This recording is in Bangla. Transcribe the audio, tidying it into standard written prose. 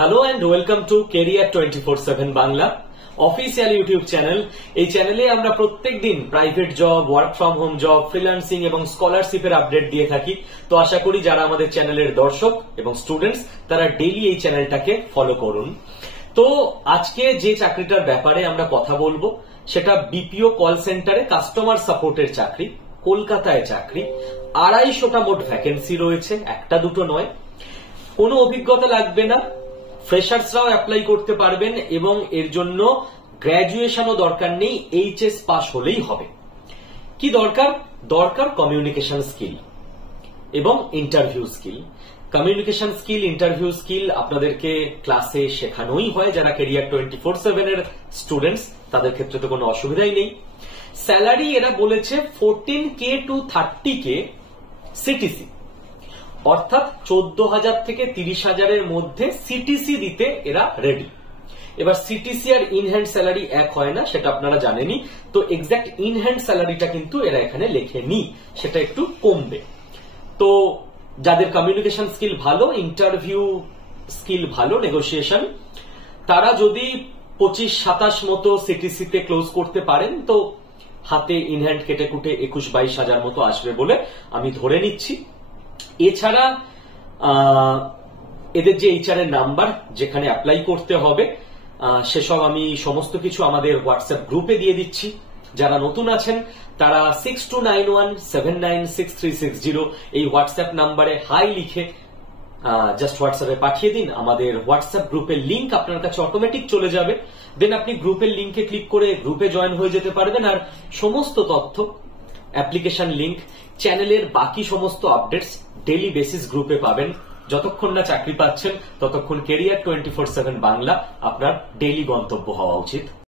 Hello and welcome to career 24/7 Bangla official YouTube channel. এই চ্যানেলে আমরা প্রত্যেকদিন private job, work from home job, freelancing এবং স্কলারশিপের আপডেট দিয়ে থাকি। তো আশা করি যারা আমাদের চ্যানেলের দর্শক এবং স্টুডেন্টস তারা ডেইলি এই চ্যানেলটাকে ফলো করুন। তো আজকে যে চাকরিটার ব্যাপারে আমরা কথা বলবো সেটা বিপিও কল সেন্টারে কাস্টমার সাপোর্টের চাকরি, কলকাতায় চাকরি। 250টা মোট ভ্যাকেন্সি রয়েছে, একটা দুটো নয়। কোনো অভিজ্ঞতা লাগবে না, ফ্রেশার্সরাও অ্যাপ্লাই করতে পারবেন এবং এর জন্য গ্র্যাজুয়েশনও দরকার নেই, এইচএস পাস হলেই হবে। কি দরকার? দরকার কমিউনিকেশন স্কিল এবং interview skill. Communication skill, interview skill আপনাদেরকে ক্লাসে শেখানোই হয়। যারা কেরিয়ার 24/7 এর স্টুডেন্টস তাদের ক্ষেত্রে তো কোনো অসুবিধাই নেই। স্যালারি এরা বলেছে 14K to 30K সিটিসি, অর্থাৎ 14,000 থেকে 30,000-এর মধ্যে সিটিসি দিতে এরা রেডি। এবার সিটিসি আর ইনহ্যান্ড স্যালারি এক হয় না, সেটা আপনারা জানেনই। তো এক্সাক্ট ইনহ্যান্ড স্যালারিটা কিন্তু এরা এখানে লেখেনি, সেটা একটু কমবে। তো যাদের কমিউনিকেশন স্কিল ভালো, ইন্টারভিউ স্কিল ভালো, নেগোসিয়েশন, তারা যদি 25-27 মতো সিটিসিতে ক্লোজ করতে পারেন তো হাতে ইনহ্যান্ড কেটে কুটে 21-22 হাজার মতো আসবে বলে আমি ধরে নিচ্ছি। এছাড়া এদের যে এইচআর এর নাম্বার, যেখানে অ্যাপ্লাই করতে হবে, সেসব আমি সমস্ত কিছু আমাদের হোয়াটসঅ্যাপ গ্রুপে দিয়ে দিচ্ছি। যারা নতুন আছেন তারা 6291796360 এই হোয়াটসঅ্যাপ নাম্বারে হাই লিখে জাস্ট হোয়াটসঅ্যাপে পাঠিয়ে দিন। আমাদের হোয়াটসঅ্যাপ গ্রুপের লিংক আপনার কাছে অটোমেটিক চলে যাবে। দেন আপনি গ্রুপের লিংকে ক্লিক করে গ্রুপে জয়েন হয়ে যেতে পারবেন। আর সমস্ত তথ্য, অ্যাপ্লিকেশন লিংক, চ্যানেলের বাকি সমস্ত আপডেটস ডেইলি বেসিস গ্রুপে পাবেন। যতক্ষণ না চাকরি পাচ্ছেন ততক্ষণ কেরিয়ার 24/7 বাংলা আপনার ডেইলি গন্তব্য হওয়া উচিত।